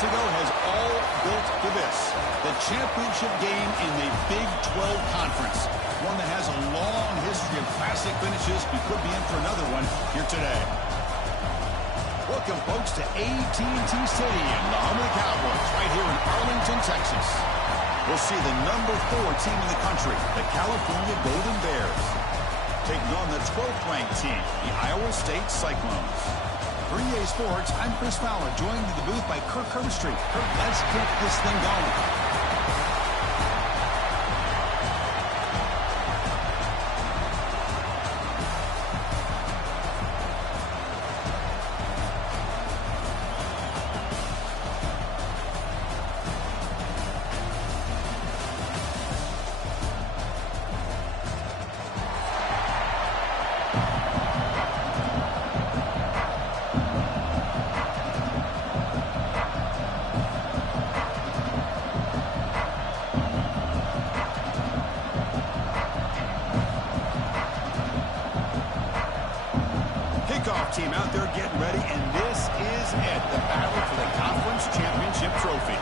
months ago has all built to this. The championship game in the Big 12 Conference. One that has a long history of classic finishes. We could be in for another one here today. Welcome, folks, to AT&T Stadium, the home of the Cowboys, right here in Arlington, Texas. We'll see the number 4 team in the country, the California Golden Bears, taking on the 12th ranked team, the Iowa State Cyclones. For EA Sports, I'm Chris Fowler, joined in the booth by Kirk Herbstreit. Kirk, let's get this thing going. Team out there getting ready, and this is it, the battle for the conference championship trophy.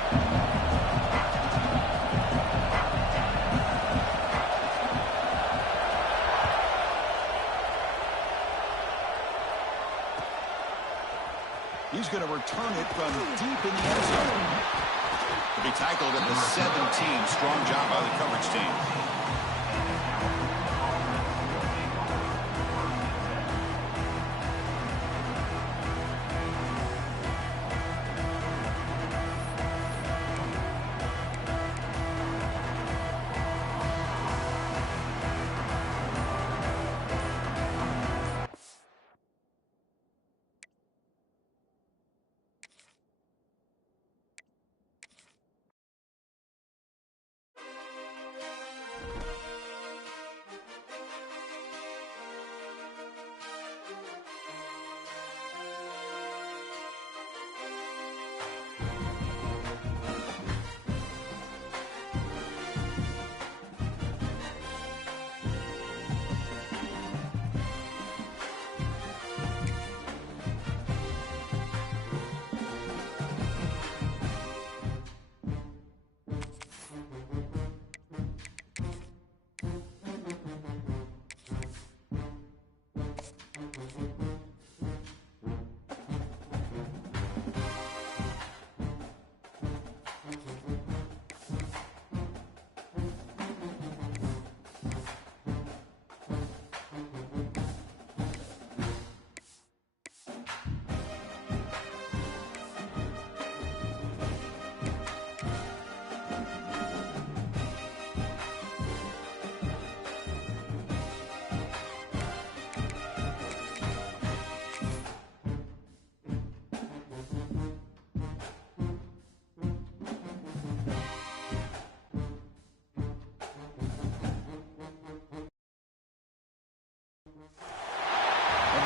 He's going to return it from deep in the end zone. To be tackled at the 17. Strong job by the coverage team.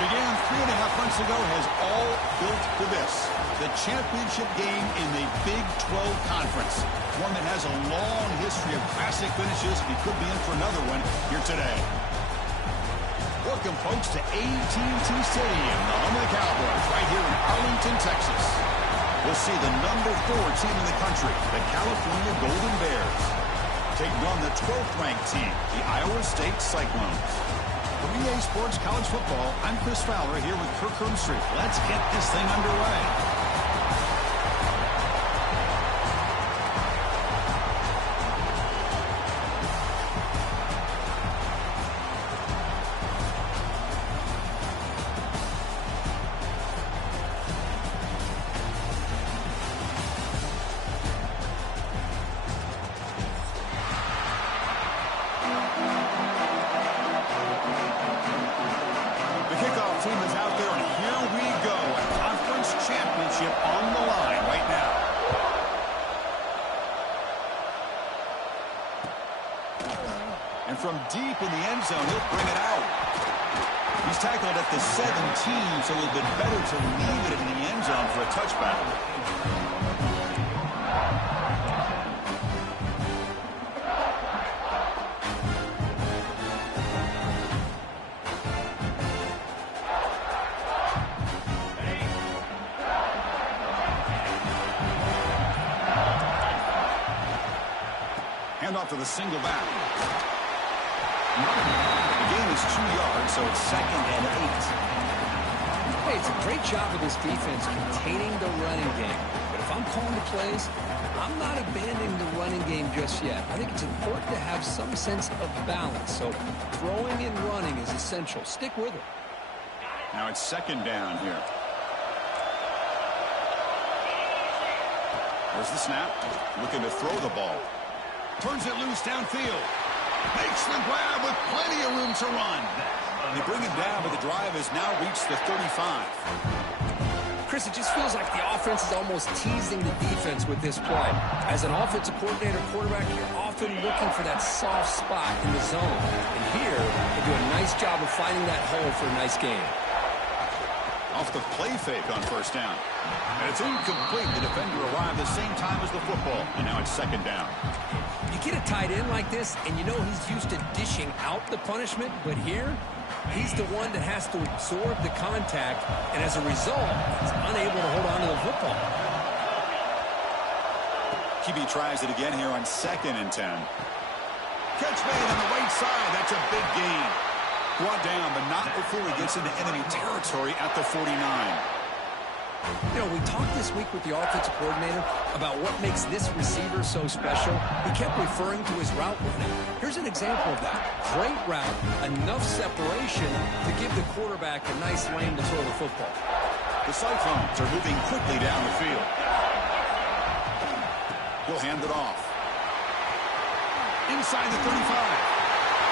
Began 3.5 months ago has all built to this. The championship game in the Big 12 Conference. One that has a long history of classic finishes. We could be in for another one here today. Welcome, folks, to AT&T Stadium, the home of the Cowboys, right here in Arlington, Texas. We'll see the number 4 team in the country, the California Golden Bears, taking on the 12th ranked team, the Iowa State Cyclones. For EA Sports College Football, I'm Chris Fowler here with Kirk Herbstreit. Let's get this thing underway. Team is out there, and here we go. A conference championship on the line right now. And from deep in the end zone, he'll bring it out. He's tackled at the 17, so a little bit better to leave it in the end zone for a touchback. after the single back. The gain is 2 yards, so it's 2nd and 8. Hey, it's a great job of this defense containing the running game. But if I'm calling the plays, I'm not abandoning the running game just yet. I think it's important to have some sense of balance. So throwing and running is essential. Stick with it. Now it's 2nd down here. There's the snap. Looking to throw the ball. Turns it loose downfield. Makes the grab with plenty of room to run. They bring him down, but the drive has now reached the 35. Chris, it just feels like the offense is almost teasing the defense with this play. As an offensive coordinator, quarterback, you're often looking for that soft spot in the zone. And here, they do a nice job of finding that hole for a nice gain. Off the play fake on 1st down. And it's incomplete. The defender arrived the same time as the football. And now it's 2nd down. You get a tight end like this, and you know he's used to dishing out the punishment. But here, he's the one that has to absorb the contact. And as a result, he's unable to hold on to the football. QB tries it again here on 2nd and 10. Catch made on the right side. That's a big gain. Brought down, but not before he gets into enemy territory at the 49. You know, we talked this week with the offensive coordinator about what makes this receiver so special. He kept referring to his route running. Here's an example of that. Great route, enough separation to give the quarterback a nice lane to throw the football. The Cyclones are moving quickly down the field. He'll hand it off. Inside the 35.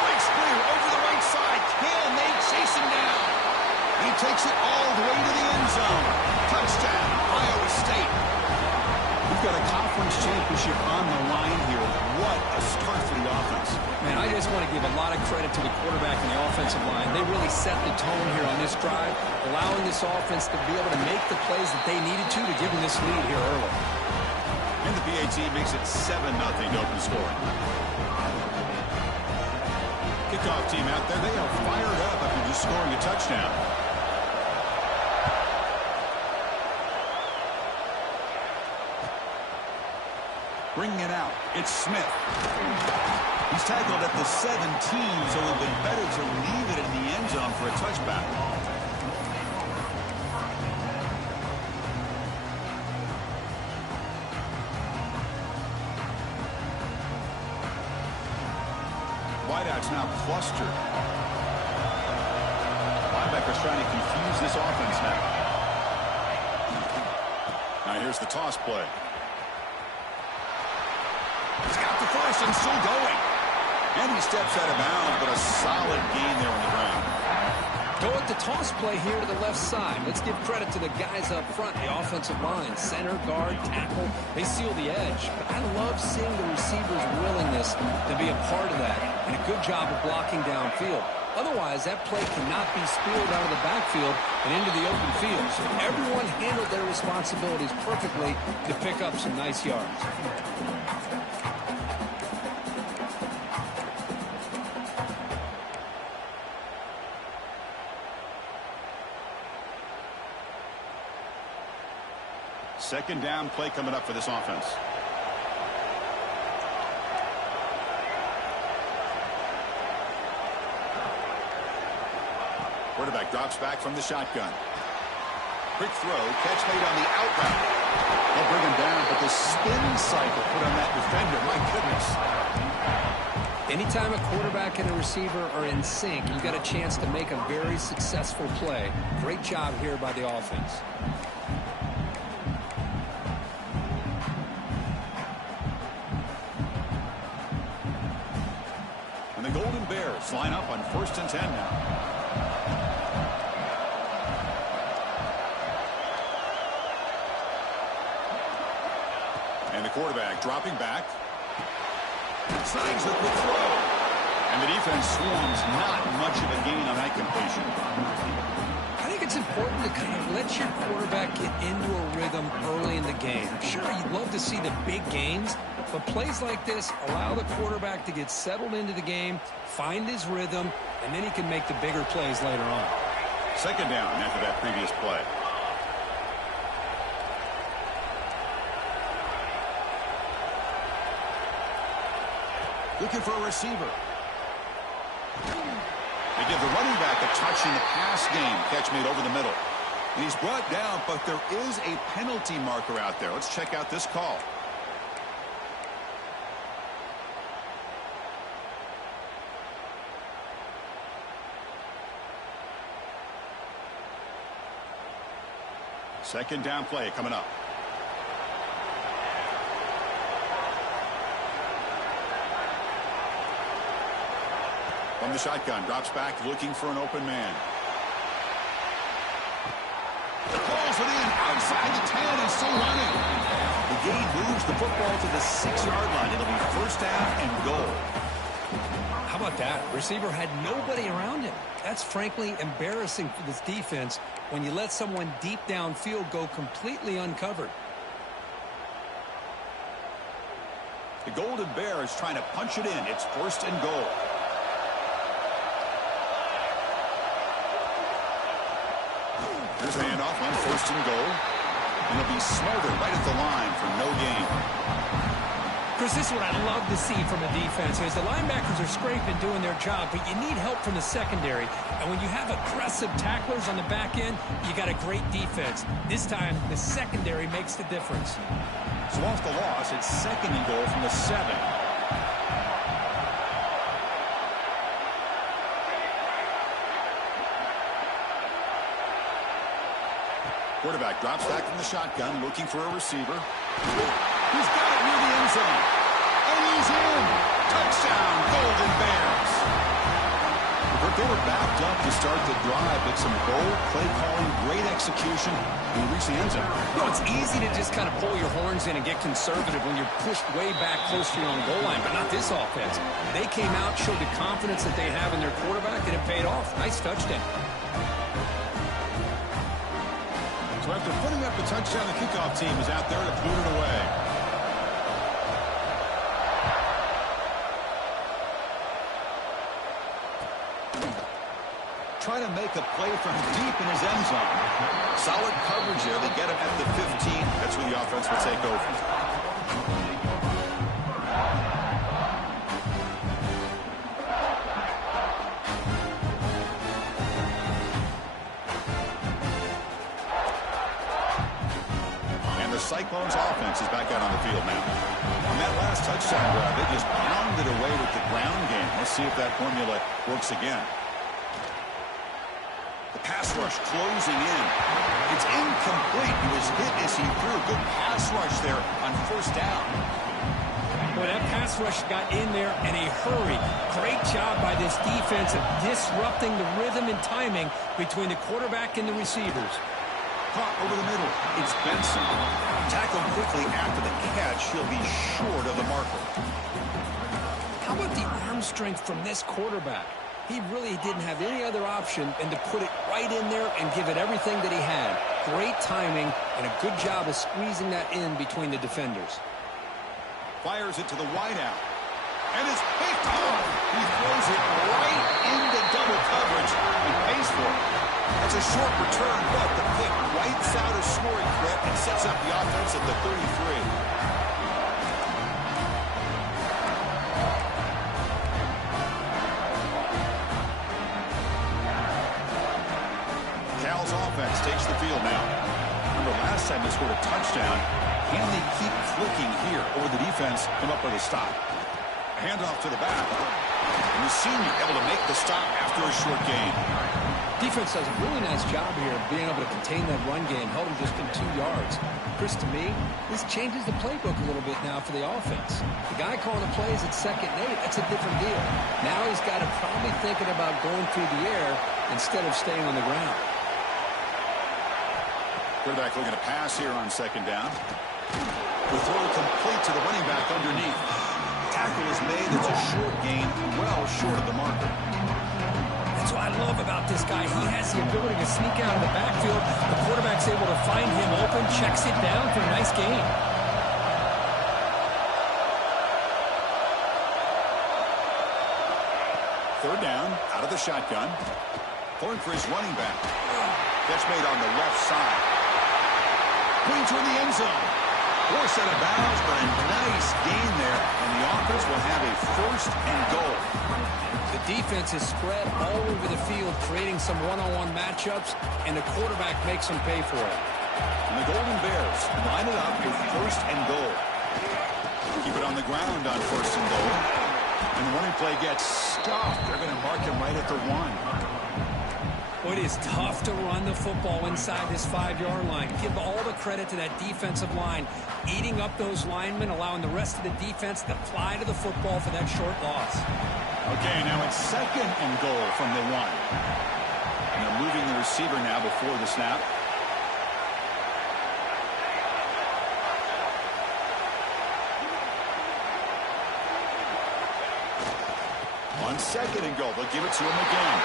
Breaks clear over the right side. Can they chase him down? He takes it all the way to the end zone. Touchdown, Iowa State. We've got a conference championship on the line here. What a start for the offense. Man, I just want to give a lot of credit to the quarterback and the offensive line. They really set the tone here on this drive, allowing this offense to be able to make the plays that they needed to give them this lead here early. And the PAT makes it 7-0 open scoring. Kickoff team out there, they are fired up after just scoring a touchdown. Bringing it out, it's Smith. He's tackled at the 17, so it would have been better to leave it in the end zone for a touchback. Wideouts now clustered. Linebackers trying to confuse this offense now. Now here's the toss play. He's got the first and still going. And he steps out of bounds, but a solid gain there on the ground. Go at the toss play here to the left side. Let's give credit to the guys up front, the offensive line. Center, guard, tackle, they seal the edge. But I love seeing the receiver's willingness to be a part of that. And a good job of blocking downfield. Otherwise, that play cannot be spilled out of the backfield and into the open field. So everyone handled their responsibilities perfectly to pick up some nice yards. Second down play coming up for this offense. Quarterback drops back from the shotgun. Quick throw, catch made on the out route. They'll bring him down, but the spin cycle put on that defender, my goodness. Anytime a quarterback and a receiver are in sync, you've got a chance to make a very successful play. Great job here by the offense. And the Golden Bears line up on 1st and 10 now. And the quarterback dropping back. Signs the quick throw. And the defense swarms, not much of a gain on that completion. I think it's important to kind of let your quarterback get into a rhythm early in the game. Sure, you'd love to see the big gains, but plays like this allow the quarterback to get settled into the game, find his rhythm, and then he can make the bigger plays later on. Second down after that previous play. Looking for a receiver. They give the running back a touch in the pass game. Catch made over the middle. And he's brought down, but there is a penalty marker out there. Let's check out this call. Second down play coming up. From the shotgun, drops back, looking for an open man. Calls it in, outside the 10, and still running. The gain moves the football to the 6-yard line. It'll be first down and goal. How about that? Receiver had nobody around him. That's frankly embarrassing for this defense when you let someone deep downfield go completely uncovered. The Golden Bears trying to punch it in. It's first and goal. Here's a handoff on first and goal. And it'll be smothered right at the line for no gain. Chris, this is what I love to see from a defense. As the linebackers are scraping, doing their job, but you need help from the secondary. And when you have aggressive tacklers on the back end, you got a great defense. This time, the secondary makes the difference. So off the loss, it's second and goal from the 7. Quarterback drops back from the shotgun, looking for a receiver. He's got it near the end zone. And he's in. Touchdown, Golden Bears. But they were backed up to start the drive, but some bold play calling, great execution, and reach the end zone. You know, it's easy to just kind of pull your horns in and get conservative when you're pushed way back close to your own goal line, but not this offense. They came out, showed the confidence that they have in their quarterback, and it paid off. Nice touchdown. So after putting up the touchdown, the kickoff team is out there to boot it away. Trying to make a play from deep in his end zone. Solid coverage there. They get him at the 15. That's where the offense will take over. Cyclones offense is back out on the field now. On that last touchdown drive, they just pounded away with the ground game. Let's see if that formula works again. The pass rush closing in. It's incomplete. He was hit as he threw. Good pass rush there on first down. Well, that pass rush got in there in a hurry. Great job by this defense of disrupting the rhythm and timing between the quarterback and the receivers. Caught over the middle. It's Benson. Tackled quickly after the catch. He'll be short of the marker. How about the arm strength from this quarterback? He really didn't have any other option than to put it right in there and give it everything that he had. Great timing and a good job of squeezing that in between the defenders. Fires it to the wideout. And it's picked off. He throws it right into double coverage and pays for it. That's a short return, but the pick wipes out a scoring threat and sets up the offense at the 33. Cal's offense takes the field now. Remember, last time they scored a touchdown. Can they keep clicking here? Or the defense come up with a stop? A handoff to the back. And the senior able to make the stop after a short gain. Defense does a really nice job here of being able to contain that run game, held him just in 2 yards. Chris, to me, this changes the playbook a little bit now for the offense. The guy calling the plays at 2nd and 8, that's a different deal. Now he's got to probably thinking about going through the air instead of staying on the ground. Quarterback looking to pass here on 2nd down. The throw complete to the running back underneath. Tackle is made. It's a short gain, well short of the marker. That's what I love about this guy. He has the ability to sneak out of the backfield. The quarterback's able to find him open, checks it down for a nice gain. Third down, out of the shotgun. Going for his running back. Catch made on the left side. Going toward the end zone. Force out of bounds, but a nice gain there, and the offense will have a first and goal. The defense is spread all over the field, creating some one-on-one matchups, and the quarterback makes them pay for it. And the Golden Bears line it up with first and goal. Keep it on the ground on first and goal. And the running play gets stopped. They're going to mark him right at the 1. It is tough to run the football inside this 5-yard line. Give all the credit to that defensive line, eating up those linemen, allowing the rest of the defense to fly to the football for that short loss. Okay, now it's second and goal from the 1. And they're moving the receiver now before the snap. On second and goal, they'll give it to him again.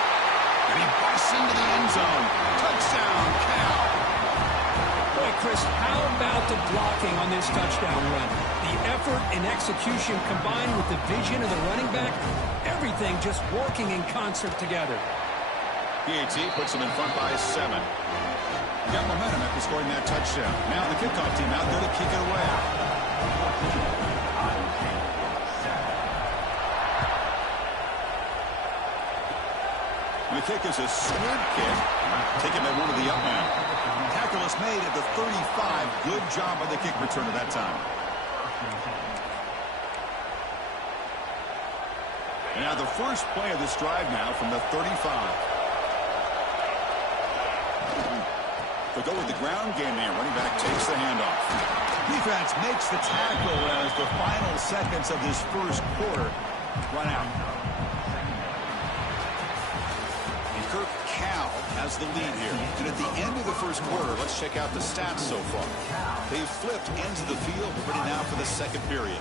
And he busts into the end zone. Touchdown, Cal. Boy, Chris, how about the blocking on this touchdown run? The effort and execution combined with the vision of the running back, everything just working in concert together. PAT puts him in front by 7. Got momentum after scoring that touchdown. Now the kickoff team out there to kick it away. The kick is a squib kick. Taking that one to the up man. Tackle is made at the 35. Good job by the kick returner that time. And now the first play of this drive now from the 35. They'll go with the ground game there. Running back takes the handoff. Defense makes the tackle as the final seconds of this first quarter run out. Cal has the lead here. And at the end of the first quarter, let's check out the stats so far. They've flipped ends of the field, ready now for the second period.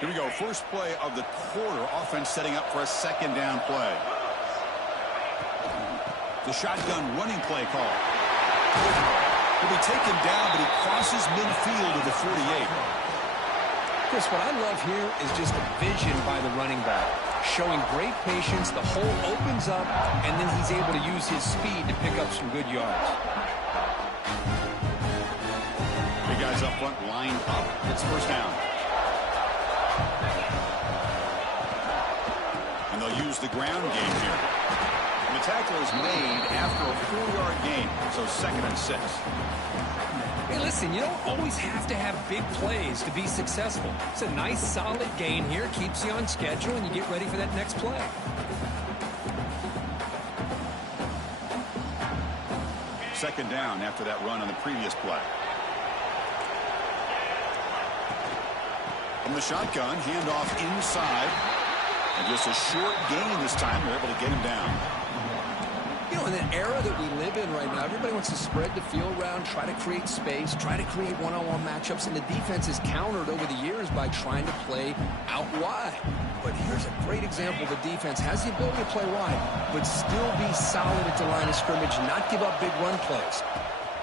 Here we go. First play of the quarter. Offense setting up for a second down play. The shotgun running play call. He'll be taken down, but he crosses midfield to the 48. Chris, what I love here is just the vision by the running back. Showing great patience, the hole opens up, and then he's able to use his speed to pick up some good yards. The guys up front lined up. It's first down. And they'll use the ground game here. And the tackle is made after a 4-yard gain, so 2nd and 6. Hey, listen, you don't always have to have big plays to be successful. It's a nice, solid gain here. Keeps you on schedule, and you get ready for that next play. Second down after that run on the previous play. From the shotgun, handoff inside. And just a short gain this time. They're able to get him down. You know, in the era that we live in right now, everybody wants to spread the field around, try to create space, try to create one-on-one matchups, and the defense is countered over the years by trying to play out wide. But here's a great example. The defense has the ability to play wide, but still be solid at the line of scrimmage, not give up big run plays.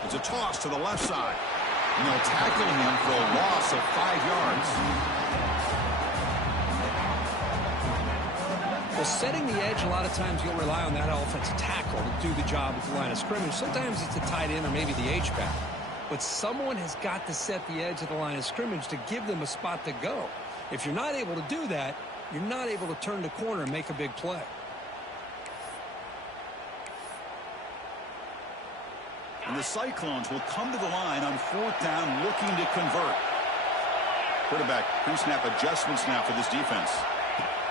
It's a toss to the left side. And they'll tackle him for a loss of 5 yards. Well, setting the edge, a lot of times you'll rely on that offensive tackle to do the job at the line of scrimmage. Sometimes it's a tight end or maybe the H-back. But someone has got to set the edge of the line of scrimmage to give them a spot to go. If you're not able to do that, you're not able to turn the corner and make a big play. And the Cyclones will come to the line on 4th down looking to convert. Quarterback pre-snap adjustments now for this defense.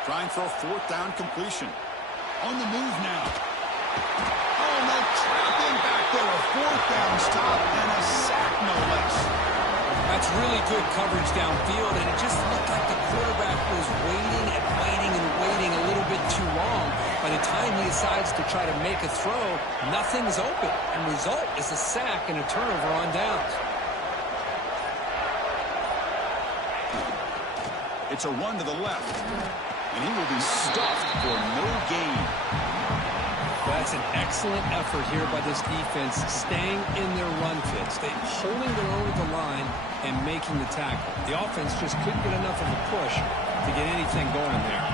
Trying for a 4th down completion. On the move now. Oh, no, trapping back there. A 4th down stop and a sack, no less. That's really good coverage downfield, and it just looked like the quarterback was waiting and waiting and waiting a little bit too long. By the time he decides to try to make a throw, nothing's open. And result is a sack and a turnover on downs. It's a run to the left. And he will be stuffed for no gain. That's an excellent effort here by this defense, staying in their run fits. They're holding their own at the line and making the tackle. The offense just couldn't get enough of a push to get anything going there.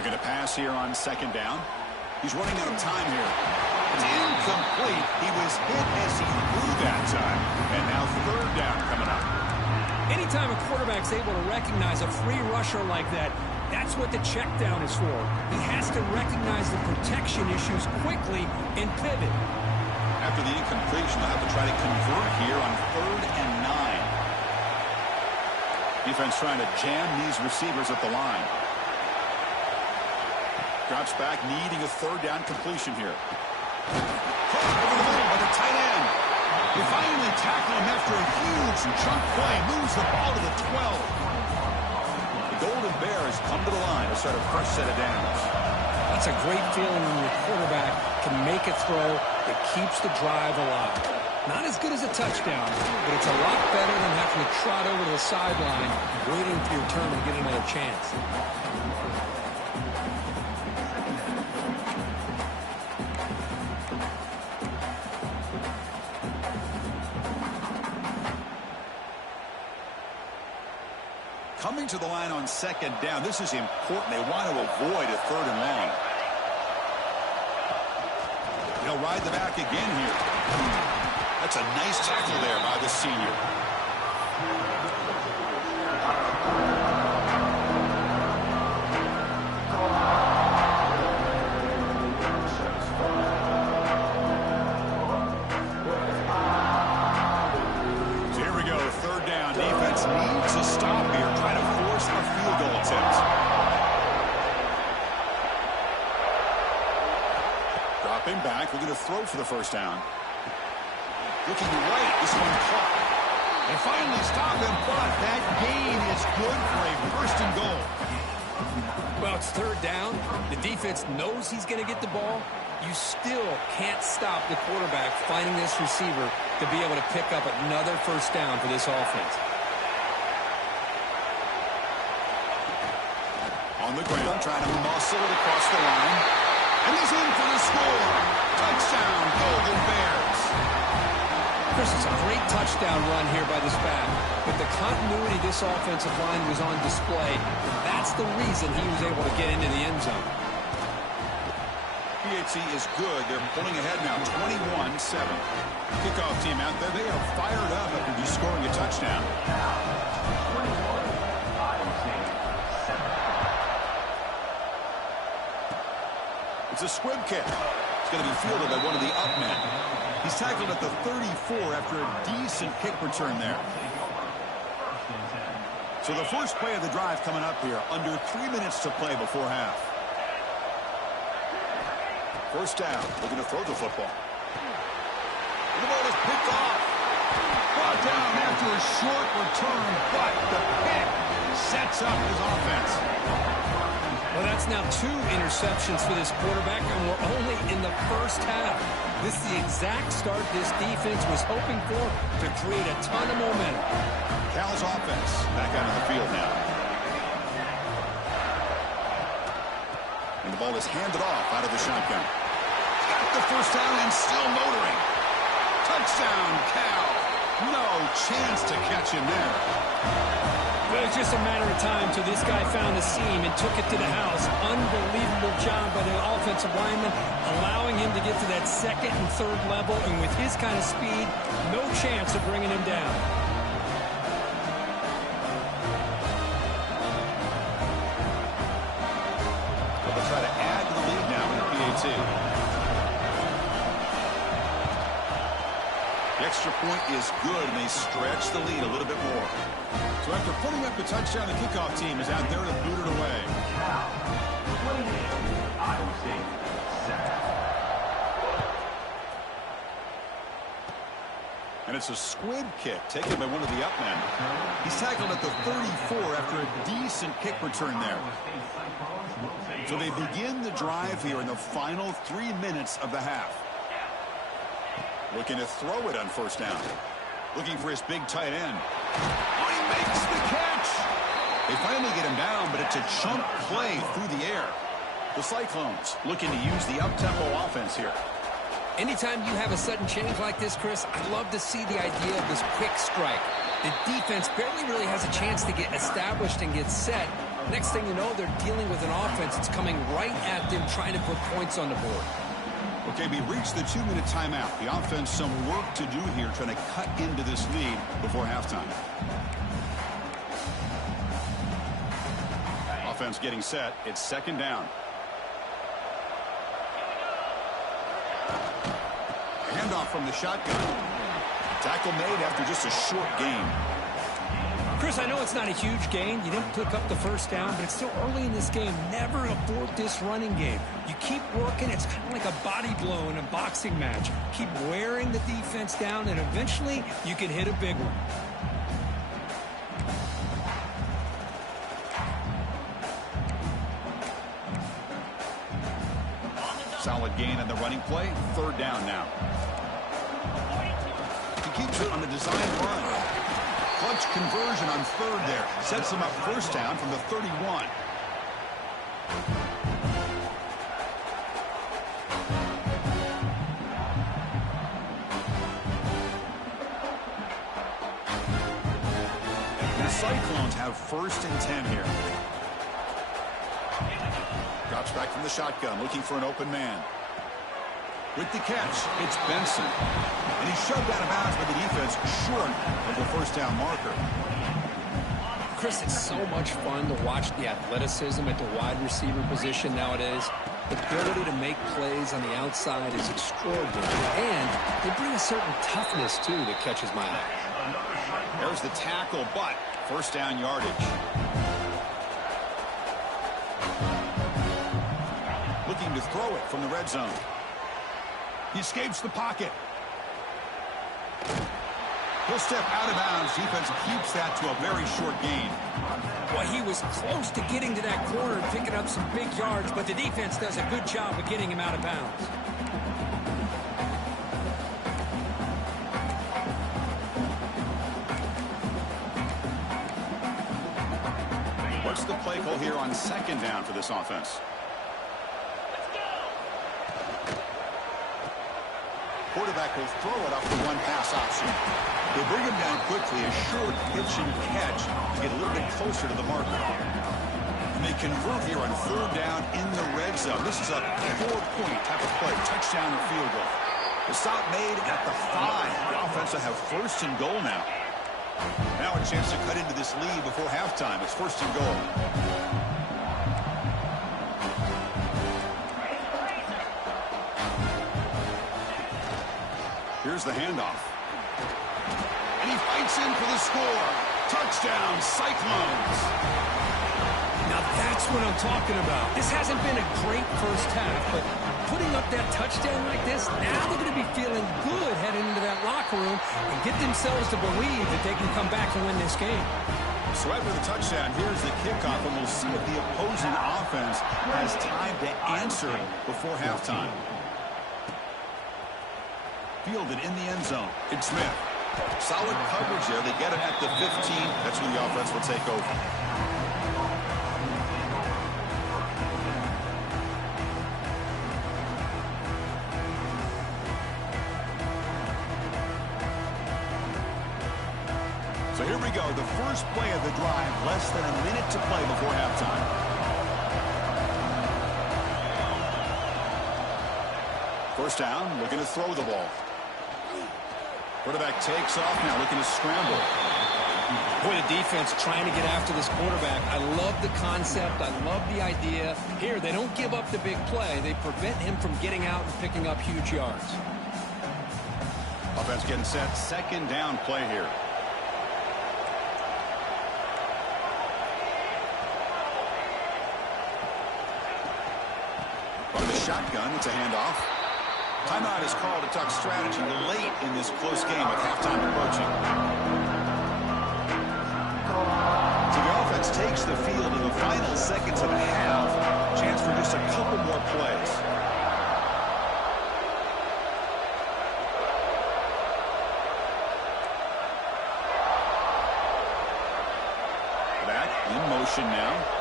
Looking to pass here on second down. He's running out of time here. It's incomplete. He was hit as he threw that time. And now third down coming up. Anytime a quarterback's able to recognize a free rusher like that, that's what the check down is for. He has to recognize the protection issues quickly and pivot. After the incompletion, they'll have to try to convert here on 3rd and 9. Defense trying to jam these receivers at the line. Drops back, needing a 3rd down completion here. Over the middle by the tight end. They finally tackle him after a huge jump play. Moves the ball to the 12. The Golden Bears come to the line to start a fresh set of downs. That's a great feeling when your quarterback can make a throw that keeps the drive alive. Not as good as a touchdown, but it's a lot better than having to trot over to the sideline, waiting for your turn to get another chance. Coming to the line on second down. This is important. They want to avoid a 3rd and long. He'll ride the back again here. That's a nice tackle there by the senior. So here we go. 3rd down. Defense needs a stop here. Trying to force a field goal attempt. Dropping back. We're going to throw for the 1st down. Looking right. This one caught. They finally stop him, but that gain is good for a 1st and goal. Well, it's 3rd down. The defense knows he's going to get the ball. You still can't stop the quarterback finding this receiver to be able to pick up another 1st down for this offense. On the ground, trying to muscle it across the line. And he's in for the score. Touchdown, Golden Bears. Chris, it's a great touchdown run here by this back. But the continuity of this offensive line was on display. That's the reason he was able to get into the end zone. PAT is good. They're pulling ahead now, 21-7. Kickoff team out there. They are fired up after just scoring a touchdown. It's a squib kick. It's going to be fielded by one of the up men. He's tackled at the 34 after a decent kick return there. So the first play of the drive coming up here. Under 3 minutes to play before half. 1st down. Looking to throw the football. The ball is picked off. Brought down after a short return, but the pick sets up his offense. Well, that's now 2 interceptions for this quarterback, and we're only in the 1st half. This is the exact start this defense was hoping for to create a ton of momentum. Cal's offense back out of the field now. And the ball is handed off out of the shotgun. Got the 1st down and still motoring. Touchdown, Cal. No chance to catch him there. Well, it's just a matter of time till this guy found the seam and took it to the house. Unbelievable job by the offensive lineman, allowing him to get to that 2nd and 3rd level, and with his kind of speed, no chance of bringing him down. They'll try to add to the lead now in the PAT. The extra point is good, and they stretch the lead a little bit more. So after putting up the touchdown, the kickoff team is out there to boot it away. And it's a squib kick taken by one of the up men. He's tackled at the 34 after a decent kick return there. So they begin the drive here in the final 3 minutes of the half. Looking to throw it on 1st down. Looking for his big tight end. Oh, he makes the catch. They finally get him down, but it's a chunk play through the air. The Cyclones looking to use the up-tempo offense here. Anytime you have a sudden change like this, Chris, I'd love to see the idea of this quick strike. The defense barely really has a chance to get established and get set, Next thing you know, they're dealing with an offense that's coming right at them, trying to put points on the board. Okay, we reached the 2-minute timeout. The offense, some work to do here, trying to cut into this lead before halftime. Offense getting set. It's second down. Handoff from the shotgun. Tackle made after just a short gain. Chris, I know it's not a huge gain. You didn't pick up the first down, but it's still early in this game. Never abort this running game. You keep working. It's kind of like a body blow in a boxing match. Keep wearing the defense down, and eventually you can hit a big one. Solid gain on the running play. Third down now. He keeps it on the design run. Clutch conversion on third there. Sets him up first down from the 31. The Cyclones have first and 10 here. Drops back from the shotgun, looking for an open man. With the catch, it's Benson. And he's shoved out of bounds by the defense short of the first down marker. Chris, it's so much fun to watch the athleticism at the wide receiver position nowadays. The ability to make plays on the outside is extraordinary. And they bring a certain toughness, too, that catches my eye. There's the tackle, but first down yardage. Looking to throw it from the red zone. He escapes the pocket. He'll step out of bounds. Defense keeps that to a very short gain. Well, he was close to getting to that corner and picking up some big yards, but the defense does a good job of getting him out of bounds. What's the play call here on second down for this offense? Quarterback will throw it off the one-pass option. They bring him down quickly, a short pitch and catch to get a little bit closer to the marker. And they convert here on third down in the red zone. This is a 4-point type of play, touchdown or field goal. The stop made at the 5. The offense will have first and goal now. Now a chance to cut into this lead before halftime. It's first and goal. Here's the handoff. And he fights in for the score. Touchdown, Cyclones. Now that's what I'm talking about. This hasn't been a great first half, but putting up that touchdown like this, now they're going to be feeling good heading into that locker room and get themselves to believe that they can come back and win this game. So after the touchdown, here's the kickoff, and we'll see if the opposing offense has time to answer before halftime. Fielded in the end zone. It's Smith. Solid coverage there. They get him at the 15. That's when the offense will take over. So here we go. The first play of the drive. Less than a minute to play before halftime. First down, looking to throw the ball. Quarterback takes off now, looking to scramble. Boy, the defense trying to get after this quarterback. I love the concept. I love the idea. Here, they don't give up the big play. They prevent him from getting out and picking up huge yards. Offense getting set. Second down play here. From the shotgun, it's a handoff. Timeout is called to talk strategy late in this close game with halftime approaching. So the offense takes the field in the final seconds of the half. Chance for just a couple more plays. Back in motion now.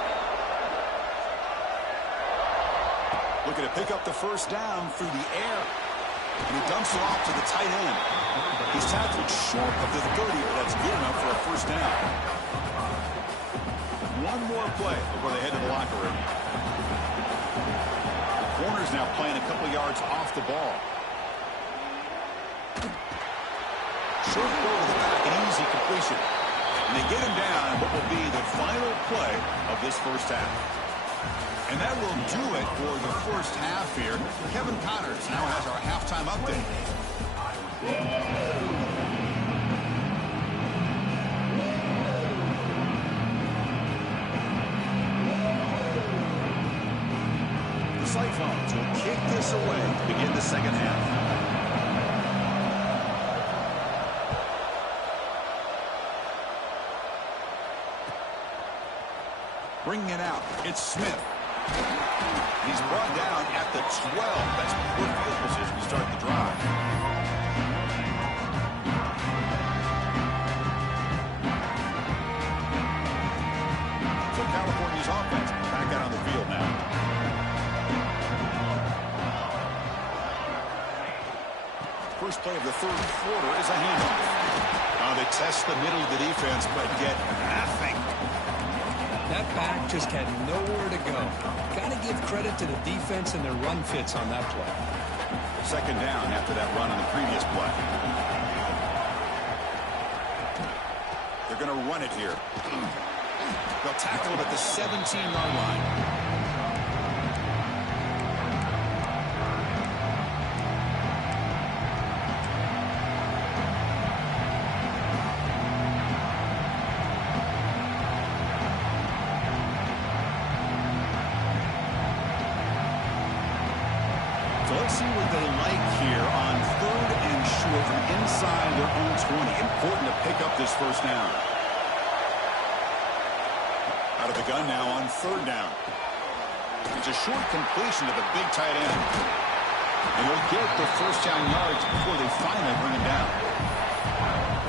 Looking to pick up the first down through the air. And he dumps it off to the tight end. He's tackled short of the 30, but that's good enough for a first down. one more play before they head to the locker room. The corner's now playing a couple yards off the ball. Short throw to the back, an easy completion. And they get him down what will be the final play of this first half. And that will do it for the first half here. Kevin Connors now has our halftime update. The Cyclones will kick this away to begin the second half. Bringing it out, it's Smith. He's brought down at the 12. That's good field position to start the drive. So California's offense back out on the field now. First play of the third quarter is a handoff. Now they test the middle of the defense, but get nothing. That back just had nowhere to go. Got to give credit to the defense and their run fits on that play. Second down after that run on the previous play. They're going to run it here. They'll tackle it at the 17-yard line. So let's see what they like here on 3rd and short from inside their own 20. Important to pick up this first down. Out of the gun now on 3rd down. It's a short completion to the big tight end. And they'll get the first down yards before they finally bring him down.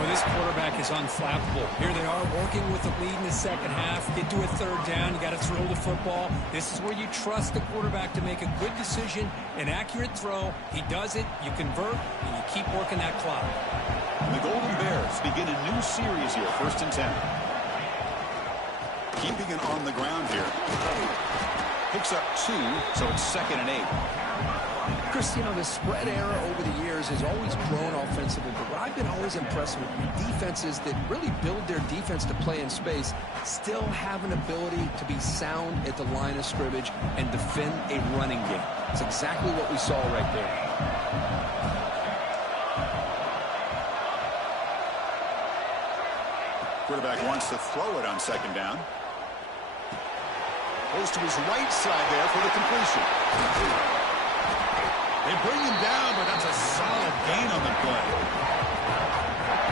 Well, this quarterback is unflappable. Here they are working with the lead in the second half. Get to a 3rd down. You got to throw the football. This is where you trust the quarterback to make a good decision, an accurate throw. He does it. You convert, and you keep working that clock. And the Golden Bears begin a new series here, 1st and 10. Keeping it on the ground here. Picks up 2, so it's 2nd and 8. Chris, you know, the spread era over the years has always grown offensively, but what I've been always impressed with defenses that really build their defense to play in space still have an ability to be sound at the line of scrimmage and defend a running game. It's exactly what we saw right there. Quarterback wants to throw it on 2nd down. Goes to his right side there for the completion. They bring him down, but that's a solid gain on the play.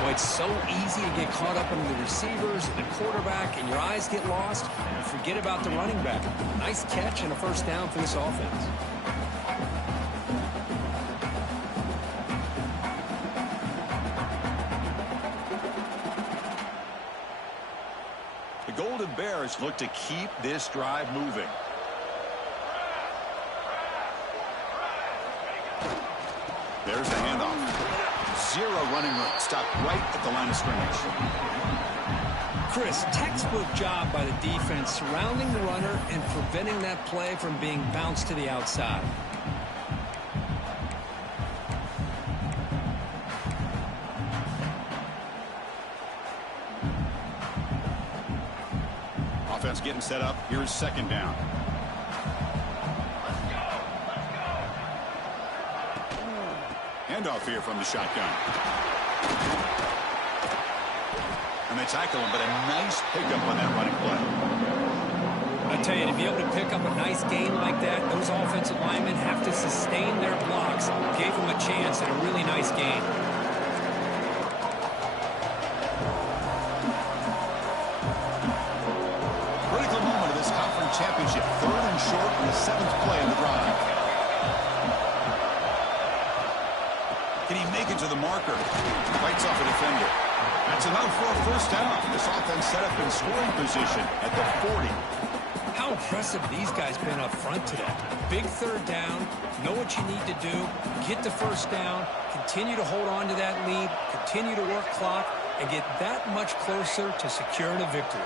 Boy, it's so easy to get caught up in the receivers, the quarterback, and your eyes get lost. You forget about the running back. Nice catch and a first down for this offense. The Golden Bears look to keep this drive moving. There's the handoff. 0 running room. Stopped right at the line of scrimmage. Chris, textbook job by the defense surrounding the runner and preventing that play from being bounced to the outside. Offense getting set up. Here's 2nd down. Handoff here from the shotgun. And they tackle him, but a nice pickup on that running play. I tell you, to be able to pick up a nice gain like that, those offensive linemen have to sustain their blocks. Gave them a chance and a really nice gain. Critical moment of this conference championship. 3rd and short in the 7th play of the drive. Can he make it to the marker? Fights off a defender. That's enough for a first down. This offense set up in scoring position at the 40. How impressive these guys been up front today. Big 3rd down. Know what you need to do. Get the first down. Continue to hold on to that lead. Continue to work clock. And get that much closer to securing a victory.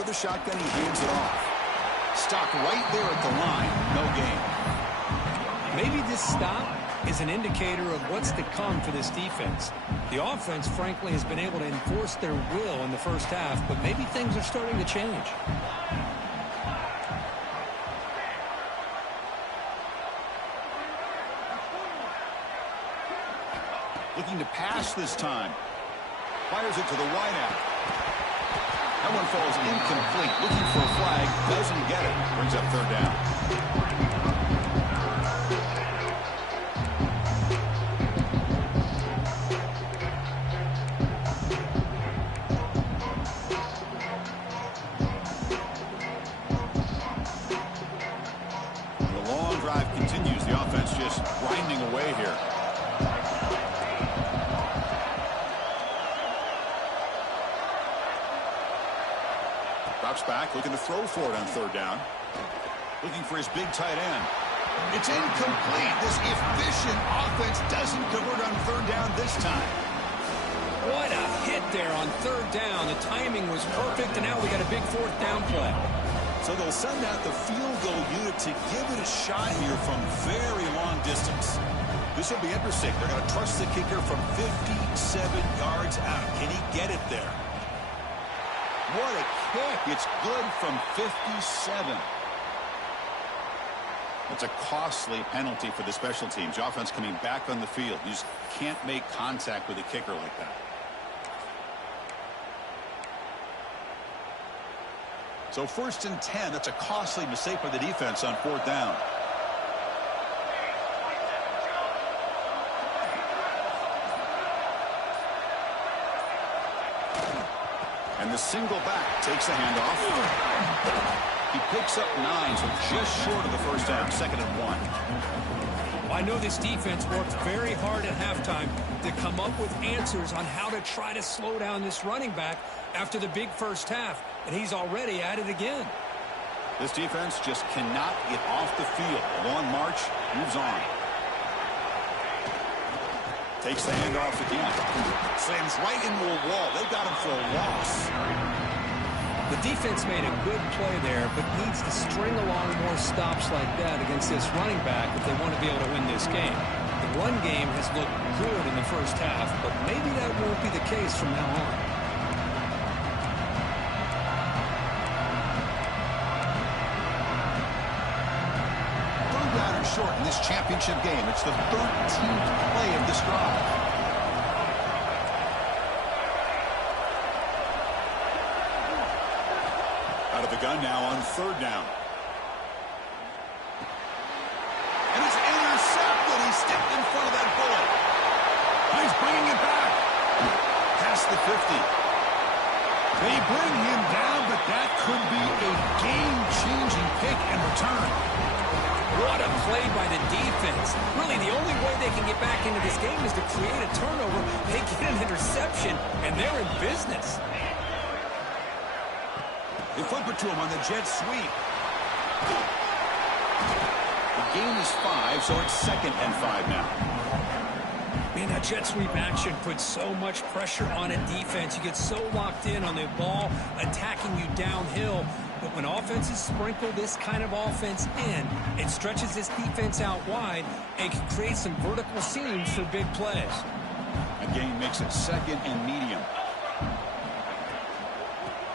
Out of the shotgun, he hands it off. Stopped right there at the line. No gain. Maybe this stop is an indicator of what's to come for this defense. The offense, frankly, has been able to enforce their will in the first half, but maybe things are starting to change. Looking to pass this time. Fires it to the wideout. That one falls incomplete. Looking for a flag. Doesn't get it. Brings up third down. The long drive continues. The offense just grinding away here. Drops back, looking to throw for it on third down. Looking for his big tight end. It's incomplete. This efficient offense doesn't convert on third down this time. What a hit there on third down. The timing was perfect, and now we got a big fourth down play. So they'll send out the field goal unit to give it a shot here from very long distance. This will be interesting. They're going to trust the kicker from 57 yards out. Can he get it there? What a kick. It's good from 57. That's a costly penalty for the special teams. The offense coming back on the field. You just can't make contact with a kicker like that. So 1st and 10. That's a costly mistake by the defense on fourth down. And the single back takes the handoff. He picks up 9, so just short of the first down, 2nd and 1. Well, I know this defense worked very hard at halftime to come up with answers on how to try to slow down this running back after the big first half, and he's already at it again. This defense just cannot get off the field. A long march, moves on. Takes the handoff again. Slams right into a wall. They got him for a loss. The defense made a good play there, but needs to string along more stops like that against this running back if they want to be able to win this game. The run game has looked good in the first half, but maybe that won't be the case from now on. Third down and short in this championship game. It's the 13th play of this drive. Out of the gun now on third down. And it's intercepted. He stepped in front of that bullet. He's bringing it back. Past the 50. They bring him down, but that could be a game-changing pick and return. What a play by the defense. Really, the only way they can get back into this game is to create a turnover. They get an interception, and they're in business. They flip it to him on the jet sweep. The gain is 5, so it's 2nd and 5 now. Man, that jet sweep action puts so much pressure on a defense. You get so locked in on the ball attacking you downhill. But when offenses sprinkle this kind of offense in, it stretches this defense out wide and can create some vertical seams for big plays. A gain makes it 2nd and medium.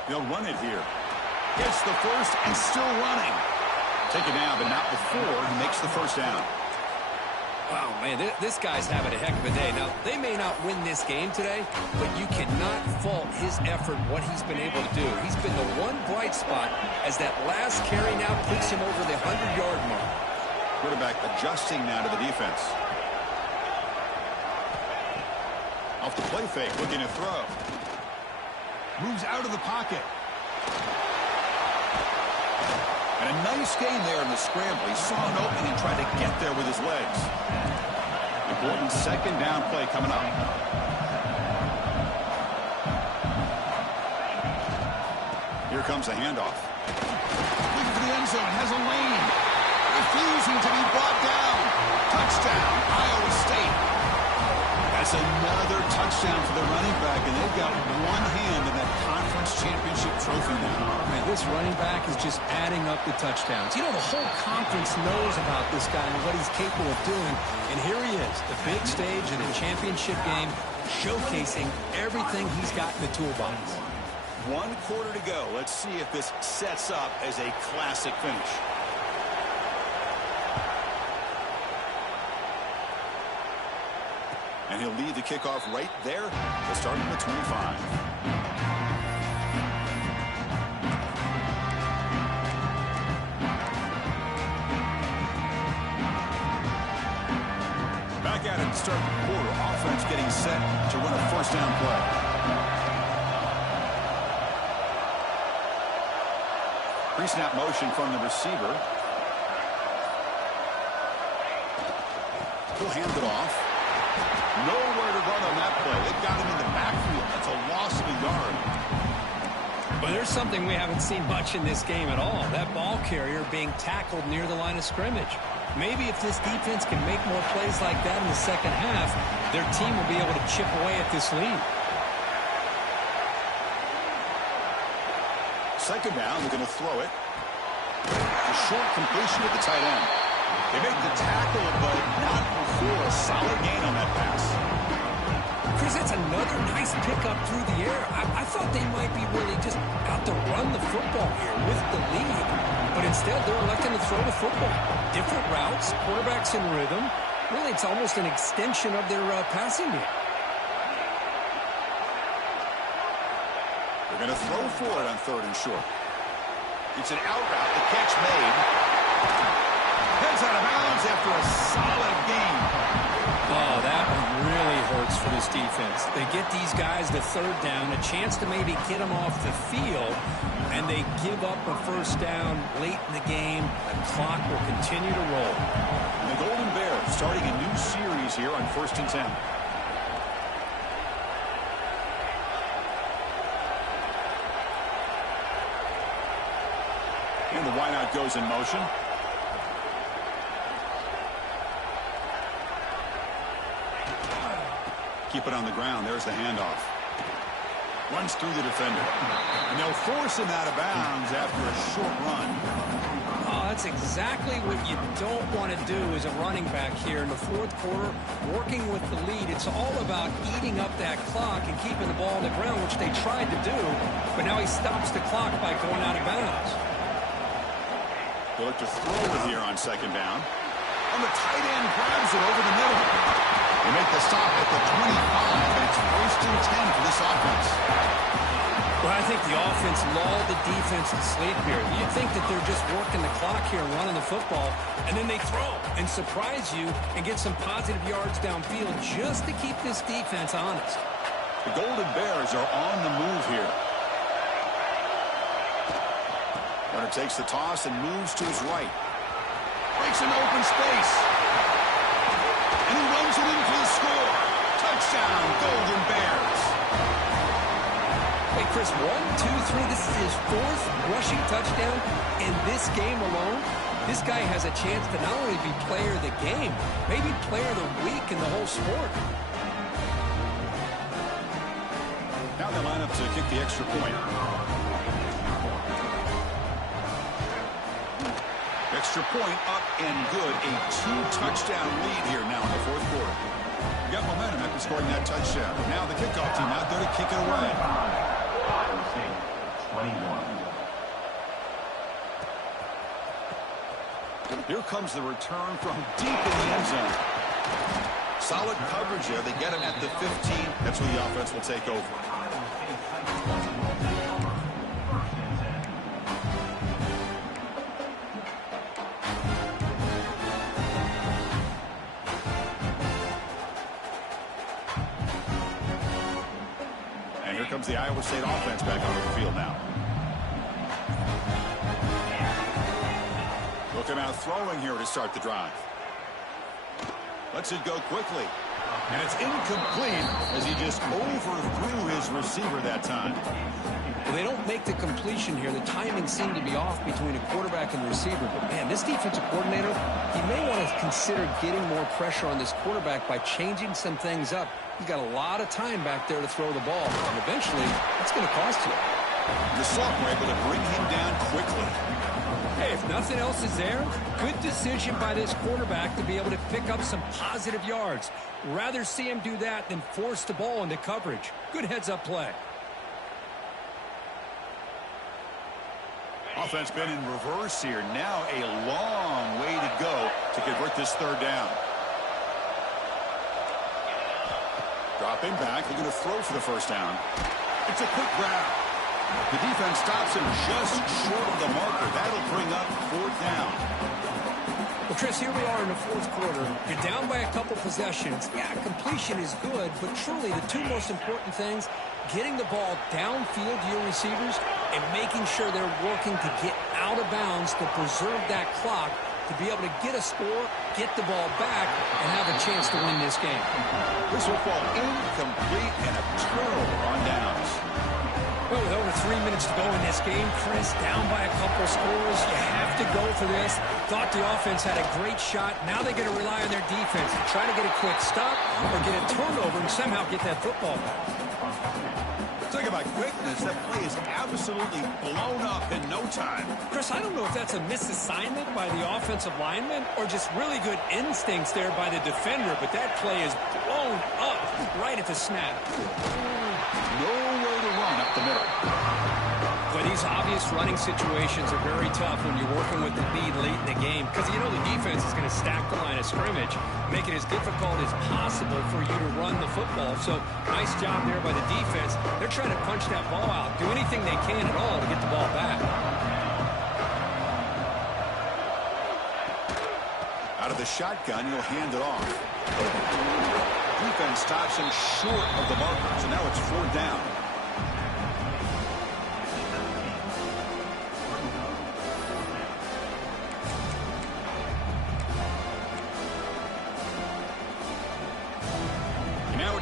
They'll run it here. Gets the first and still running. Take it down, but not before he makes the first down. Wow, man, this guy's having a heck of a day. Now, they may not win this game today, but you cannot fault his effort, what he's been able to do. He's been the one bright spot as that last carry now puts him over the 100-yard mark. Quarterback adjusting now to the defense. Off the play fake, looking to throw. Moves out of the pocket. And a nice gain there in the scramble. He saw an opening and tried to get there with his legs. Important 2nd down play coming up. Here comes the handoff. Looking for the end zone. Has a lane. Refusing to be brought down. Touchdown, Iowa State. That's another touchdown for the running back. and they've got one hand in that conference championship trophy now. Man, this running back is just adding up the touchdowns. You know, the whole conference knows about this guy and what he's capable of doing. And here he is, the big stage of the championship game, showcasing everything he's got in the toolbox. 1 quarter to go. Let's see if this sets up as a classic finish. And he'll lead the kickoff right there. They'll start at the 25. Back at it to start the quarter. Offense getting set to run a first down play. Pre-snap motion from the receiver. He'll hand it off. Nowhere to run on that play. It got him in the backfield. That's a loss of a yard. But there's something we haven't seen much in this game at all. That ball carrier being tackled near the line of scrimmage. Maybe if this defense can make more plays like that in the second half, their team will be able to chip away at this lead. Second down, they're going to throw it. A short completion to the tight end. They make the tackle, but not before a solid gain on that pass. Chris, that's another nice pickup through the air. I thought they might be really just out to run the football here with the lead. But instead, they're electing to throw the football. Different routes, quarterbacks in rhythm. Really, it's almost an extension of their passing game. They're going to throw for it on 3rd and short. It's an out route. The catch made. Heads out of bounds after a solid gain. Oh, that one really hurts for this defense. They get these guys the 3rd down, a chance to maybe get them off the field, and they give up a first down late in the game. The clock will continue to roll. And the Golden Bears starting a new series here on 1st and 10. And the wideout goes in motion. Keep it on the ground. There's the handoff. Runs through the defender. And they'll force him out of bounds after a short run. Oh, that's exactly what you don't want to do as a running back here in the 4th quarter. Working with the lead, it's all about eating up that clock and keeping the ball on the ground, which they tried to do. But now he stops the clock by going out of bounds. They'll look to throw it here on 2nd down. And the tight end grabs it over the middle. They make the stop at the 25, and it's 1st and 10 for this offense. Well, I think the offense lulled the defense to sleep here. You'd think that they're just working the clock here and running the football, and then they throw and surprise you and get some positive yards downfield just to keep this defense honest. The Golden Bears are on the move here. Runner takes the toss and moves to his right. Breaks an open space. And he runs it in for the score. Touchdown, Golden Bears. Hey, Chris, 1, 2, 3. This is his 4th rushing touchdown in this game alone. This guy has a chance to not only be player of the game, maybe player of the week in the whole sport. Now they line up to kick the extra point. Extra point up and good. A 2-touchdown lead here now in the 4th quarter. We got momentum after scoring that touchdown. Now the kickoff team out there to kick it away. 21. Here comes the return from deep in the end zone. Solid coverage there. They get him at the 15. That's where the offense will take over. Here comes the Iowa State offense back onto the field now. Looking out throwing here to start the drive. Lets it go quickly. And it's incomplete as he just overthrew his receiver that time. Well, they don't make the completion here. The timing seemed to be off between a quarterback and the receiver. But, man, this defensive coordinator, he may want to consider getting more pressure on this quarterback by changing some things up. He's got a lot of time back there to throw the ball, and eventually that's going to cost you. The sophomore able to bring him down quickly. Hey, if nothing else is there, good decision by this quarterback to be able to pick up some positive yards. Rather see him do that than force the ball into coverage. Good heads-up play. Offense been in reverse here. Now a long way to go to convert this third down. Dropping back, they're going to throw for the first down. It's a quick grab. The defense stops him just short of the marker. That'll bring up fourth down. Well, Chris, here we are in the fourth quarter. You're down by a couple possessions. Yeah, completion is good, but truly the two most important things, getting the ball downfield to your receivers and making sure they're working to get out of bounds to preserve that clock to be able to get a score, get the ball back, and have a chance to win this game. This will fall incomplete and a turnover on downs. Well, with over 3 minutes to go in this game, Chris, down by a couple scores, you have to go for this. Thought the offense had a great shot. Now they're going to rely on their defense to try to get a quick stop or get a turnover and somehow get that football back. Talk about quickness. That play is absolutely blown up in no time. Chris, I don't know if that's a misassignment by the offensive lineman or just really good instincts there by the defender, but that play is blown up right at the snap. Nowhere to run up the middle. But these obvious running situations are very tough when you're working with the lead late in the game because you know the defense is going to stack the line of scrimmage, make it as difficult as possible for you to run the football. So nice job there by the defense. They're trying to punch that ball out, do anything they can at all to get the ball back. Out of the shotgun, he'll hand it off. Defense stops him short of the marker, so now it's fourth down.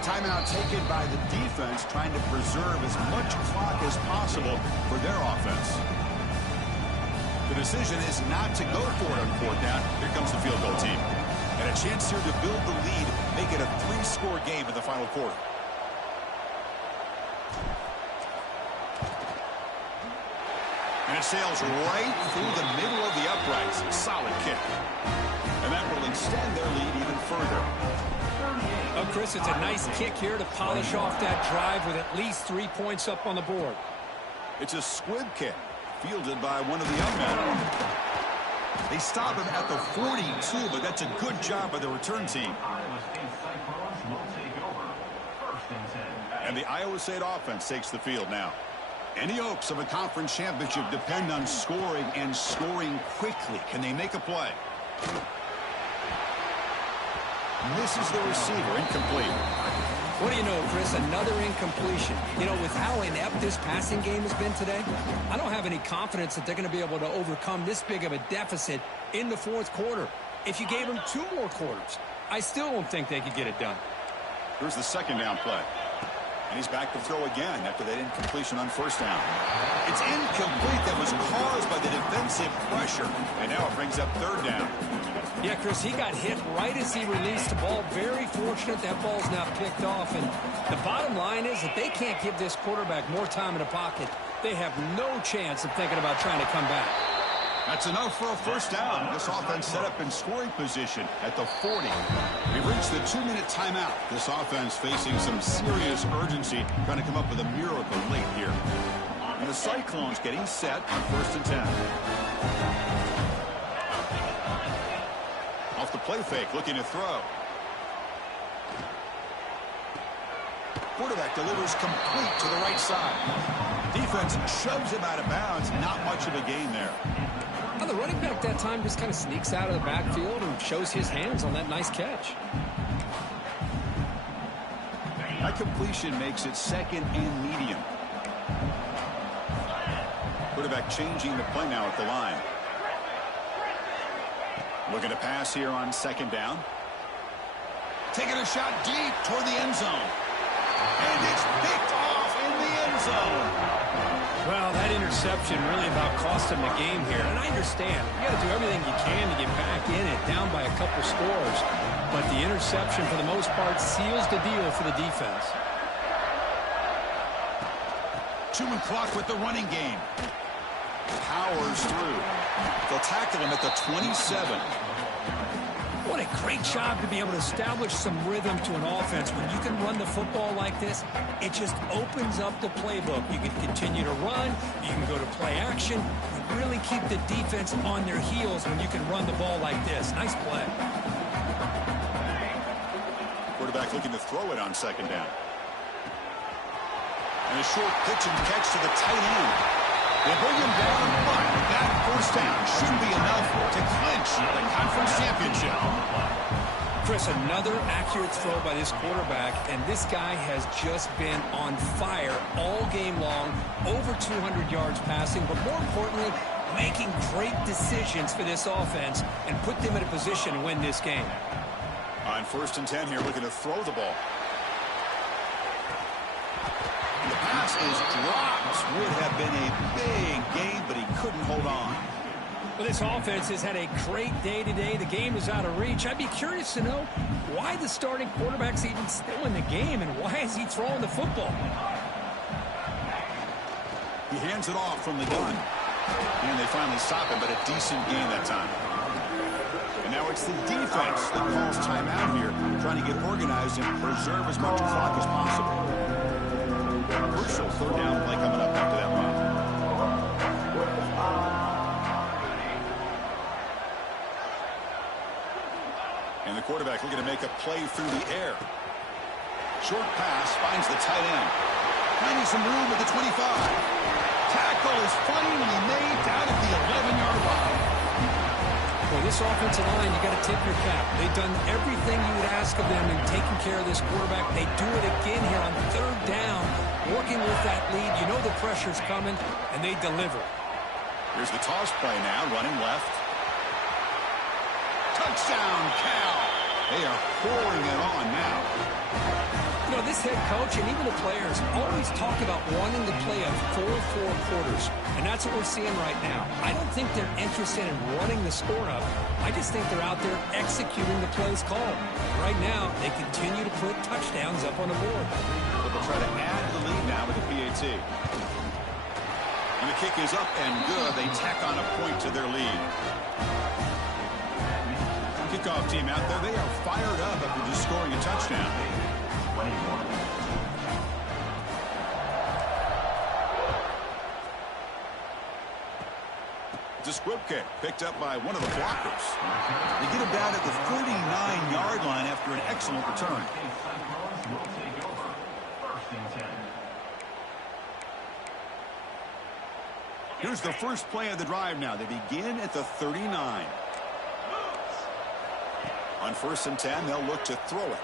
Timeout taken by the defense, trying to preserve as much clock as possible for their offense. The decision is not to go for it on fourth down. Here comes the field goal team. And a chance here to build the lead, make it a 3-score game in the final quarter. And it sails right through the middle of the uprights. Solid kick. And that will extend their lead even further. Oh, Chris, it's a nice kick here to polish off that drive with at least 3 points up on the board. It's a squib kick, fielded by one of the young men. They stop him at the 42, but that's a good job by the return team. And the Iowa State offense takes the field now. Any hopes of a conference championship depend on scoring and scoring quickly. Can they make a play? Misses the receiver, incomplete. What do you know, Chris? Another incompletion. You know, with how inept this passing game has been today, I don't have any confidence that they're going to be able to overcome this big of a deficit in the fourth quarter. If you gave them 2 more quarters, I still don't think they could get it done. Here's the second down play. And he's back to throw again after that incompletion on first down. It's incomplete. That was caused by the defensive pressure. And now it brings up third down. Yeah, Chris, he got hit right as he released the ball. Very fortunate that ball's now picked off. And the bottom line is that they can't give this quarterback more time in the pocket. They have no chance of thinking about trying to come back. That's enough for a first down. This offense set up in scoring position at the 40. We've reached the 2-minute timeout. This offense facing some serious urgency, trying to come up with a miracle late here. And the Cyclones getting set on 1st and 10. Off the play fake, looking to throw. Quarterback delivers complete to the right side. Defense shoves him out of bounds. Not much of a gain there. Now the running back that time just kind of sneaks out of the backfield and shows his hands on that nice catch. That completion makes it second and medium. Quarterback changing the play now at the line. Looking to pass here on second down. Taking a shot deep toward the end zone. And it's picked off in the end zone. Well, that interception really about cost him the game here. And I understand. You got to do everything you can to get back in it, down by a couple scores. But the interception, for the most part, seals the deal for the defense. Chewing clock with the running game. Powers through. They'll tackle him at the 27. What a great job to be able to establish some rhythm to an offense. When you can run the football like this, it just opens up the playbook. You can continue to run. You can go to play action. You really keep the defense on their heels when you can run the ball like this. Nice play. Quarterback looking to throw it on second down. And a short pitch and catch to the tight end. They bring him down, but that first down should be enough to clinch the conference championship. Chris, another accurate throw by this quarterback, and this guy has just been on fire all game long, over 200 yards passing, but more importantly, making great decisions for this offense and put them in a position to win this game. On 1st and 10 here, looking to throw the ball. The pass is dropped. Would have been a big game, but he couldn't hold on. Well, this offense has had a great day today. The game is out of reach. I'd be curious to know why the starting quarterback's even still in the game, and why is he throwing the football? He hands it off from the gun. And they finally stop him, but a decent gain that time. And now it's the defense that calls timeout here, trying to get organized and preserve as much clock as possible. Crucial 3rd down play coming up after that run. And the quarterback looking to make a play through the air. Short pass finds the tight end. Finding some room at the 25. Tackle is finally made down at the 11-yard line. Boy, this offensive line, you got to tip your cap. They've done everything you would ask of them in taking care of this quarterback. They do it again here on 3rd down, working with that lead. You know the pressure's coming, and they deliver. Here's the toss play now, running left. Touchdown, Cal. They are pouring it on now. You know, this head coach and even the players always talk about wanting to play a 4-4 quarters, and that's what we're seeing right now. I don't think they're interested in running the score up. I just think they're out there executing the plays called. Right now, they continue to put touchdowns up on the board. But they'll try to add to the lead now with the PAT. And the kick is up and good. They tack on a point to their lead. Kickoff team out there. They are fired up after just scoring a touchdown. Disquipke picked up by one of the blockers. They get him down at the 49-yard line after an excellent return. Here's the first play of the drive now. They begin at the 39. On 1st and 10, they'll look to throw it.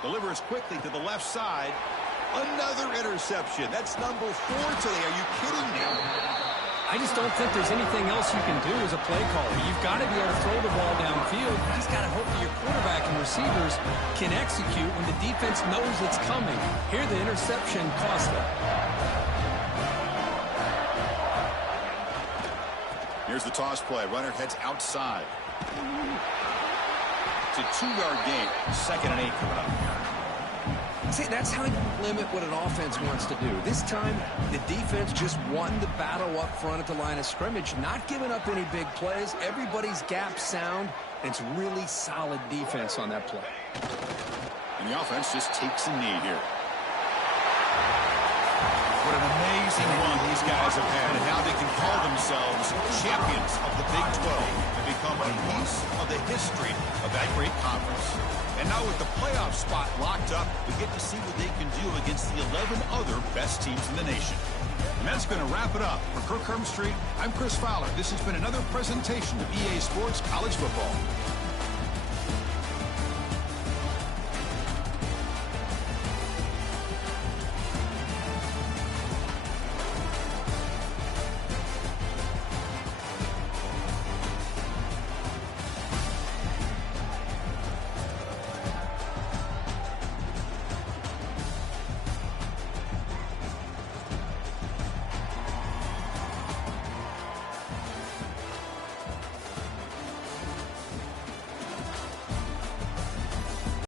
Delivers quickly to the left side. Another interception. That's number 4 today. Are you kidding me? I just don't think there's anything else you can do as a play caller. You've got to be able to throw the ball downfield. You just got to hope that your quarterback and receivers can execute when the defense knows it's coming. Here, the interception cost them. Here's the toss play. Runner heads outside. It's a 2-yard gain. 2nd and 8 coming up. See, that's how you limit what an offense wants to do. This time, the defense just won the battle up front at the line of scrimmage, not giving up any big plays. Everybody's gap sound, and it's really solid defense on that play. And the offense just takes a knee here. What an amazing run these guys have had, and now they can call themselves champions of the Big 12 and become a piece of the history of that great conference. And now with the playoff spot locked up, we get to see what they can do against the 11 other best teams in the nation. And that's going to wrap it up. For Kirk Hermstreet, I'm Chris Fowler. This has been another presentation of EA Sports College Football.